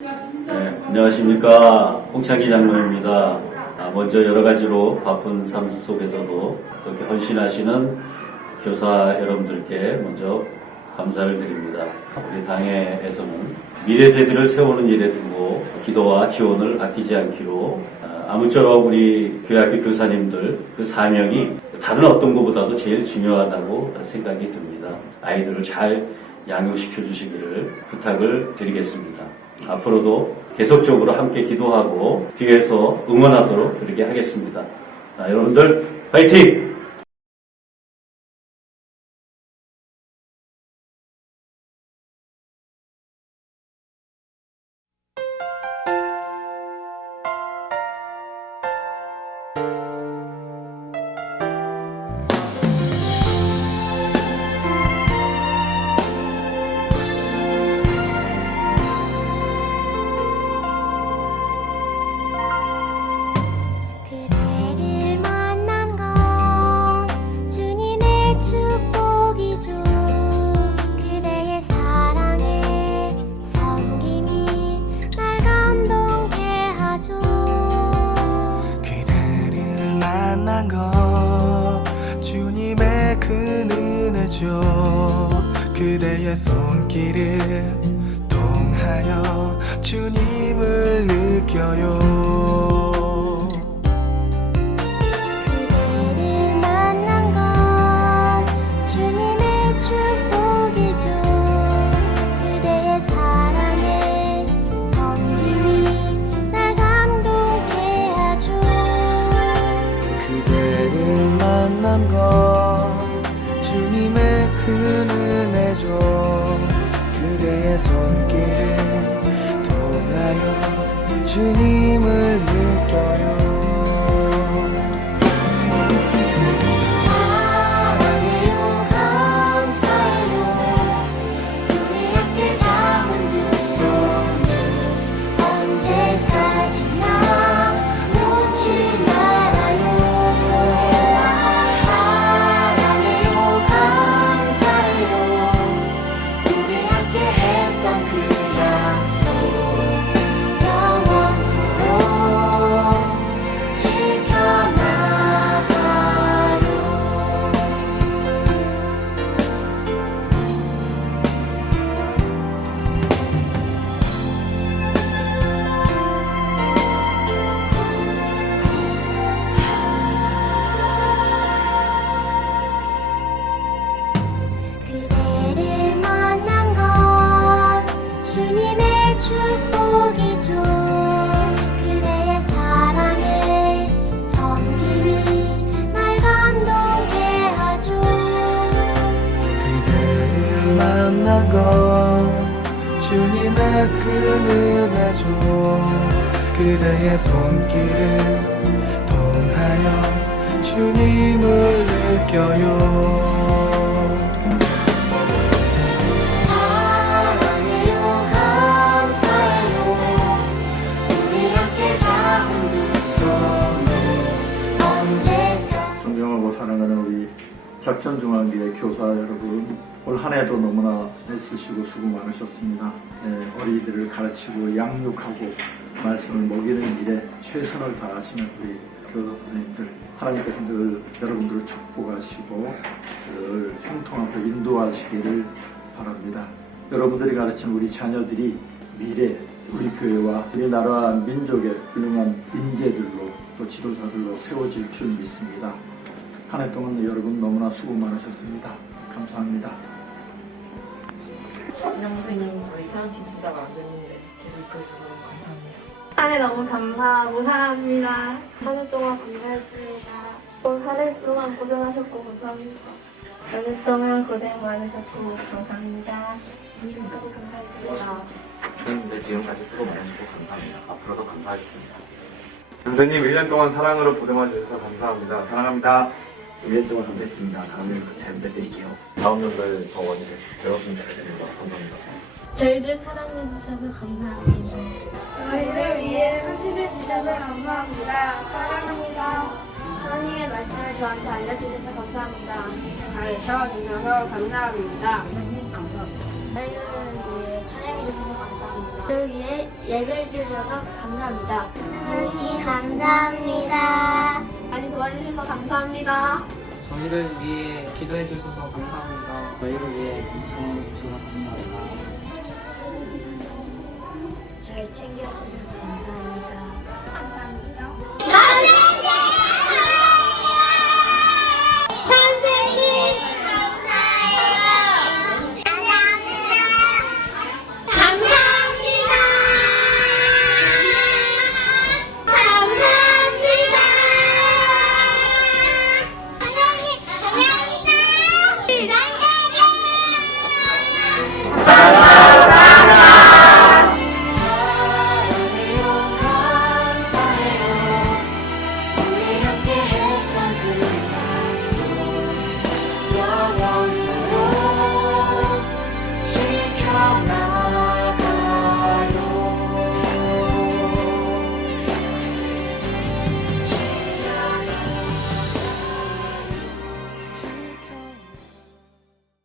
네, 안녕하십니까. 홍창기 장로입니다. 아, 먼저 여러 가지로 바쁜 삶 속에서도 또 이렇게 헌신하시는 교사 여러분들께 먼저 감사를 드립니다. 우리 당회에서는 미래 세대를 세우는 일에 두고 기도와 지원을 아끼지 않기로 아, 아무쪼록 우리 교회학교 교사님들 그 사명이 다른 어떤 것보다도 제일 중요하다고 생각이 듭니다. 아이들을 잘 양육시켜 주시기를 부탁을 드리겠습니다. 앞으로도 계속적으로 함께 기도하고 뒤에서 응원하도록 그렇게 하겠습니다. 아, 여러분들 화이팅! 은혜죠 그대의 손길을 통하여 주님을 느껴요 은혜죠 그대의 손길을 통하여 주님을 느껴요 주님의 큰 은혜죠 그대의 손길을 통하여 주님을 느껴요 작전중앙교회 교사 여러분 올 한 해도 너무나 애쓰시고 수고 많으셨습니다. 예, 어린이들을 가르치고 양육하고 말씀을 먹이는 일에 최선을 다하시는 우리 교사님들 하나님께서 늘 여러분들을 축복하시고 늘 형통하고 인도하시기를 바랍니다. 여러분들이 가르치는 우리 자녀들이 미래 우리 교회와 우리나라 민족의 훌륭한 인재들로 또 지도자들로 세워질 줄 믿습니다. 한 해 동안 여러분 너무나 수고 많으셨습니다. 감사합니다. 진영 선생님 저희 촬영팀 진짜 만드는데 계속 이끌어주셔서 감사합니다. 한 해 너무 감사하고 사랑합니다. 한 해 동안 감사했습니다. 올한해 동안 고생하셨고 감사합니다. 연휴 동안 고생 많으셨고 감사합니다. 지금까지 감사했습니다. 네, 지금까지 수고 많으시고 감사합니다. 앞으로도 감사하겠습니다. 선생님 1년 동안 사랑으로 보듬어 주셔서 감사합니다. 사랑합니다. 1년 동안 감사했습니다. 다음에 잘 부탁드릴게요. 다음 연도에 더 많이 배웠으면 좋겠습니다. 감사합니다. 저희들 사랑해주셔서 감사합니다. 저희를 위해 하시를 주셔서 감사합니다. 사랑합니다. 하나님의 말씀을 저한테 알려주셔서 감사합니다. 가르쳐 주셔서 감사합니다. 저희를 위해 찬양해주셔서 감사합니다. 감사합니다. 저를 위해 예배해 주셔서 감사합니다. 하나님 감사합니다. 도와주셔서 감사합니다. 저희를 위해 기도해 주셔서 감사합니다. 저희를 위해 감사해 주셔서 감사합니다.